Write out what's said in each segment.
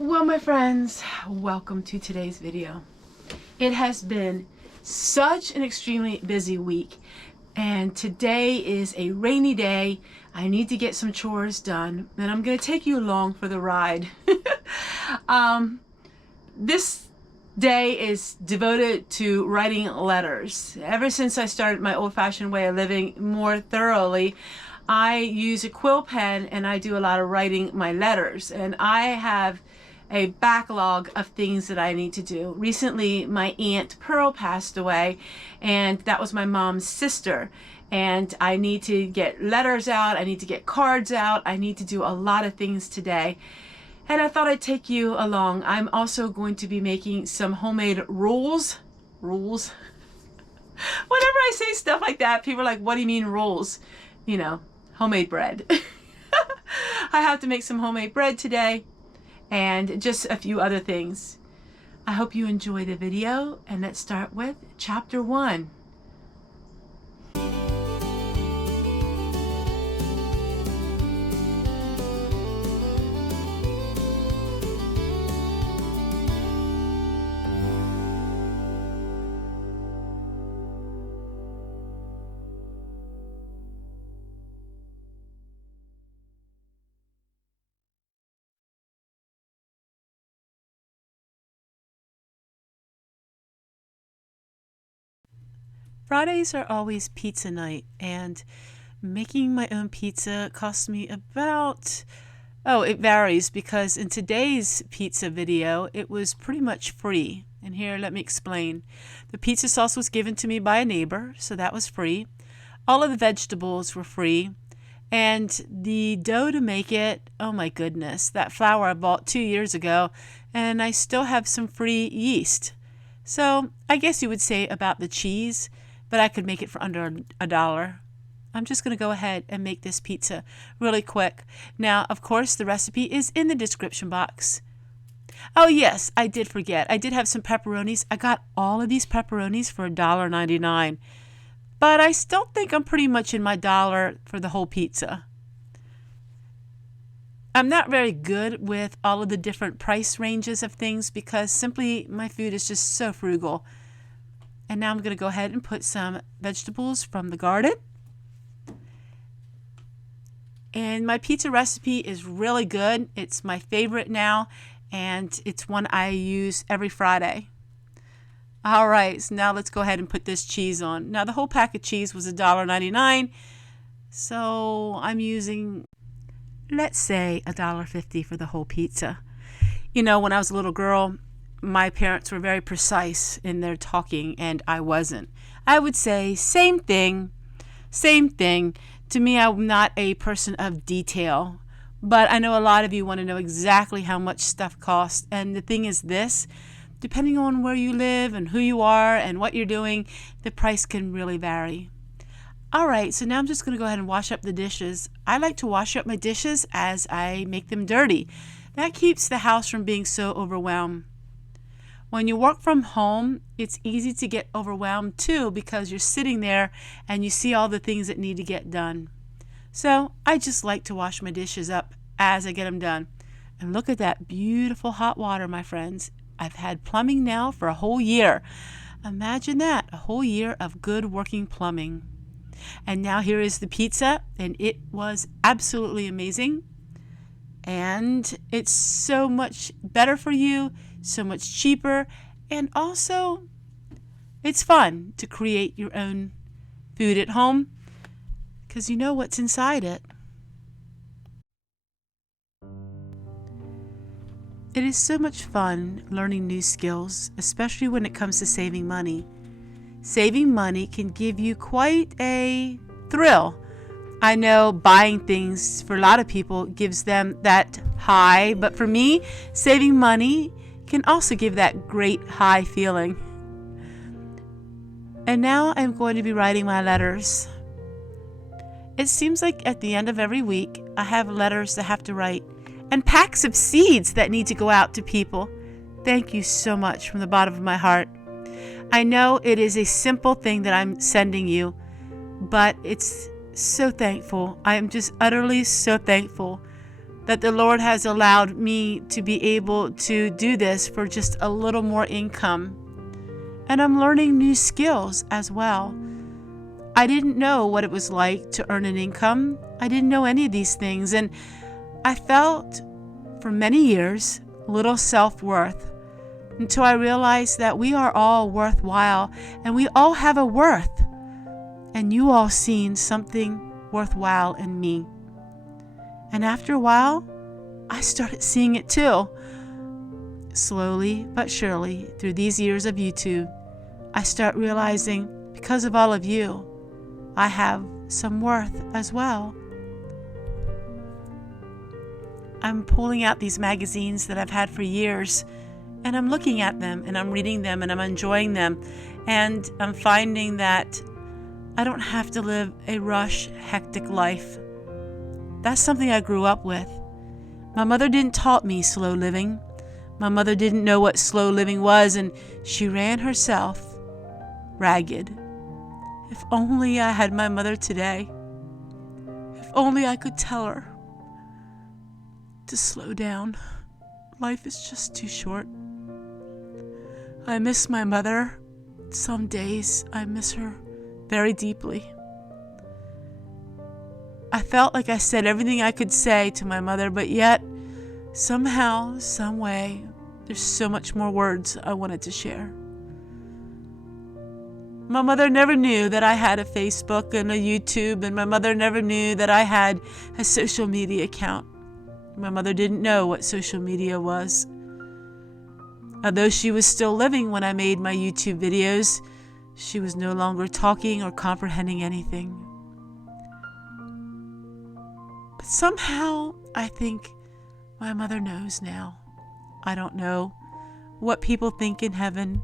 Well, my friends, welcome to today's video. It has been such an extremely busy week, and today is a rainy day. I need to get some chores done, and I'm going to take you along for the ride. This day is devoted to writing letters. Ever since I started my old-fashioned way of living more thoroughly, I use a quill pen and I do a lot of writing my letters, and I have a backlog of things that I need to do. Recently, my Aunt Pearl passed away, and that was my mom's sister. And I need to get letters out, I need to get cards out, I need to do a lot of things today. And I thought I'd take you along. I'm also going to be making some homemade rolls. Whenever I say stuff like that, people are like, what do you mean rolls? You know, homemade bread. I have to make some homemade bread today, and just a few other things. I hope you enjoy the video, and let's start with chapter 1. Fridays are always pizza night, and making my own pizza costs me about, it varies, because in today's pizza video, it was pretty much free. And here, let me explain. The pizza sauce was given to me by a neighbor, so that was free. All of the vegetables were free. And the dough to make it, oh my goodness, that flour I bought 2 years ago, and I still have some free yeast. So I guess you would say about the cheese, but I could make it for under $1. I'm just going to go ahead and make this pizza really quick. Now, of course, the recipe is in the description box. Oh yes, I did forget. I did have some pepperonis. I got all of these pepperonis for $1.99. But I still think I'm pretty much in my dollar for the whole pizza. I'm not very good with all of the different price ranges of things because simply my food is just so frugal. And now I'm going to go ahead and put some vegetables from the garden. And my pizza recipe is really good. It's my favorite now, and it's one I use every Friday. All right, so now let's go ahead and put this cheese on. Now the whole pack of cheese was $1.99, so I'm using, let's say, $1.50 for the whole pizza. You know, when I was a little girl, my parents were very precise in their talking, and I wasn't. I would say, same thing. To me, I'm not a person of detail, but I know a lot of you want to know exactly how much stuff costs. And the thing is this, depending on where you live and who you are and what you're doing, the price can really vary. All right, so now I'm just going to go ahead and wash up the dishes. I like to wash up my dishes as I make them dirty. That keeps the house from being so overwhelmed. When you work from home, it's easy to get overwhelmed too because you're sitting there and you see all the things that need to get done. So I just like to wash my dishes up as I get them done. And look at that beautiful hot water, my friends. I've had plumbing now for a whole year. Imagine that, a whole year of good working plumbing. And now here is the pizza, and it was absolutely amazing. And it's so much better for you, so much cheaper, and also it's fun to create your own food at home because you know what's inside it. It is so much fun learning new skills, especially when it comes to saving money. Saving money can give you quite a thrill. I know buying things for a lot of people gives them that high, but for me, saving money can also give that great high feeling. And now I'm going to be writing my letters. It seems like at the end of every week, I have letters to have to write and packs of seeds that need to go out to people. Thank you so much from the bottom of my heart. I know it is a simple thing that I'm sending you, but it's so thankful. I am just utterly so thankful that the Lord has allowed me to be able to do this for just a little more income. And I'm learning new skills as well. I didn't know what it was like to earn an income. I didn't know any of these things. And I felt for many years little self-worth until I realized that we are all worthwhile and we all have a worth. And you all seen something worthwhile in me. And after a while, I started seeing it too. Slowly but surely, through these years of YouTube, I start realizing, because of all of you, I have some worth as well. I'm pulling out these magazines that I've had for years, and I'm looking at them, and I'm reading them, and I'm enjoying them, and I'm finding that I don't have to live a rush, hectic life. That's something I grew up with. My mother didn't taught me slow living. My mother didn't know what slow living was, and she ran herself ragged. If only I had my mother today. If only I could tell her to slow down. Life is just too short. I miss my mother. Some days I miss her very deeply. I felt like I said everything I could say to my mother, but yet, somehow, some way, there's so much more words I wanted to share. My mother never knew that I had a Facebook and a YouTube, and my mother never knew that I had a social media account. My mother didn't know what social media was. Although she was still living when I made my YouTube videos, she was no longer talking or comprehending anything. But somehow, I think my mother knows now. I don't know what people think in heaven,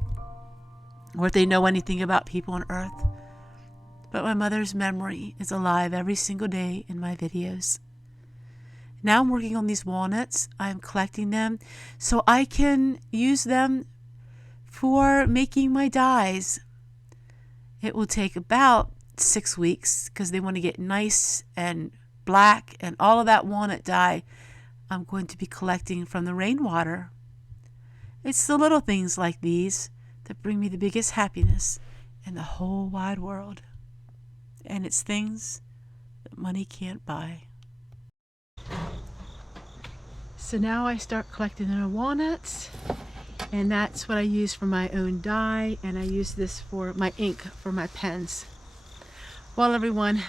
or if they know anything about people on earth. But my mother's memory is alive every single day in my videos. Now I'm working on these walnuts. I'm collecting them so I can use them for making my dyes. It will take about 6 weeks because they want to get nice and black, and all of that walnut dye I'm going to be collecting from the rainwater. It's the little things like these that bring me the biggest happiness in the whole wide world. And it's things that money can't buy. So now I start collecting the walnuts, and that's what I use for my own dye, and I use this for my ink for my pens. Well, everyone,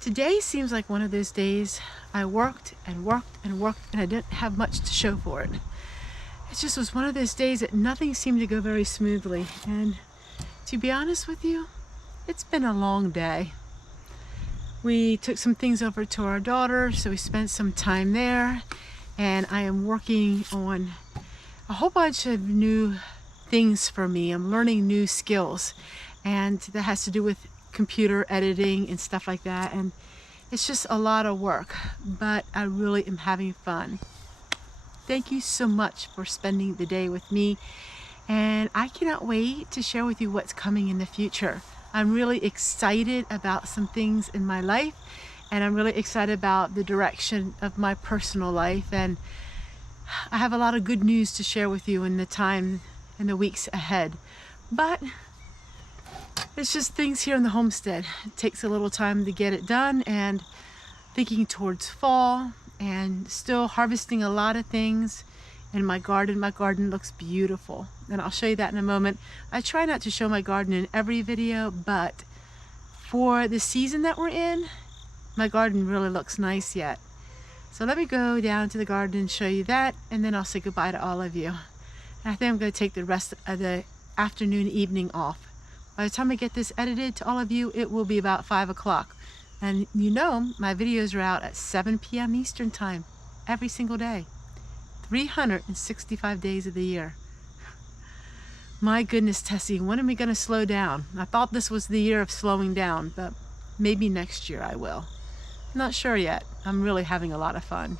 today seems like one of those days I worked and worked and worked, and I didn't have much to show for it. It just was one of those days that nothing seemed to go very smoothly. And to be honest with you, it's been a long day. We took some things over to our daughter, so we spent some time there. And I am working on a whole bunch of new things for me. I'm learning new skills, and that has to do with computer editing and stuff like that. And it's just a lot of work, but I really am having fun. Thank you so much for spending the day with me, and I cannot wait to share with you what's coming in the future. I'm really excited about some things in my life, and I'm really excited about the direction of my personal life, and I have a lot of good news to share with you in the weeks ahead. But it's just things here in the homestead. It takes a little time to get it done, and thinking towards fall, and still harvesting a lot of things in my garden. My garden looks beautiful, and I'll show you that in a moment. I try not to show my garden in every video, but for the season that we're in, my garden really looks nice yet. So let me go down to the garden and show you that, and then I'll say goodbye to all of you. And I think I'm going to take the rest of the afternoon, evening off. By the time I get this edited to all of you, it will be about 5 o'clock. And you know, my videos are out at 7 p.m. Eastern time every single day, 365 days of the year. My goodness, Tessie, when are we going to slow down? I thought this was the year of slowing down, but maybe next year I will. Not sure yet. I'm really having a lot of fun.